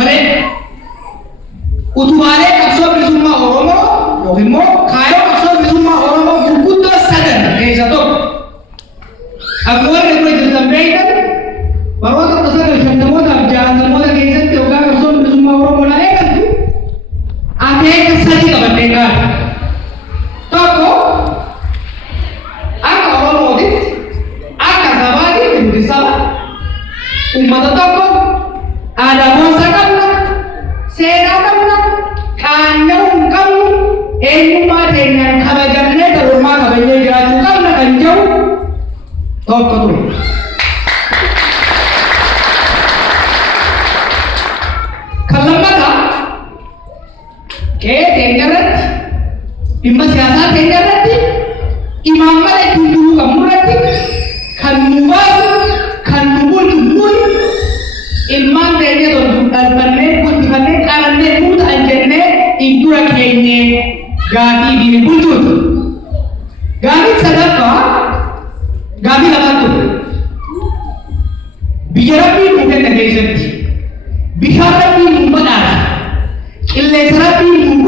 malee utubaalee qabsoo bilisummaa Oromoo yookiin immoo kaayoo qabsoo bilisummaa Oromoo gurguddoo sadan keessa tokko akka warri dura jirtan beektan baroota 1950 keessatti hoggaa qabsoo bilisummaa Oromoo na eegaltu akeeka sadii qabannee gaara. Tokko akka Oromootitti akka sabaatitti nuti saba ummata tokko aadaa boonsaa qabna seenaa qabna qaanya'uu hin qabnu eenyummaa keenyaan kabajannee ta'ummaa kabajnee jiraachuu qabna kan jedhu tokko ture. Kan lammataa qe'ee teenya irratti dhimma siyaasaa teenya irratti imaammata ittiin jiruu qabnu irratti kan nu baasu kan nu bulchu nuyi ilmaan teenya darbannee guddifannee qarannee nuu ta'an jennee iddura keenyee gaafii diine bulchuuti. Gaafii sadaffaa gaafii lamaan ture. Biyya rabbii nuu kenna keessatti bishaan rabbii nuu badhaasa qilleensa rabbii nuu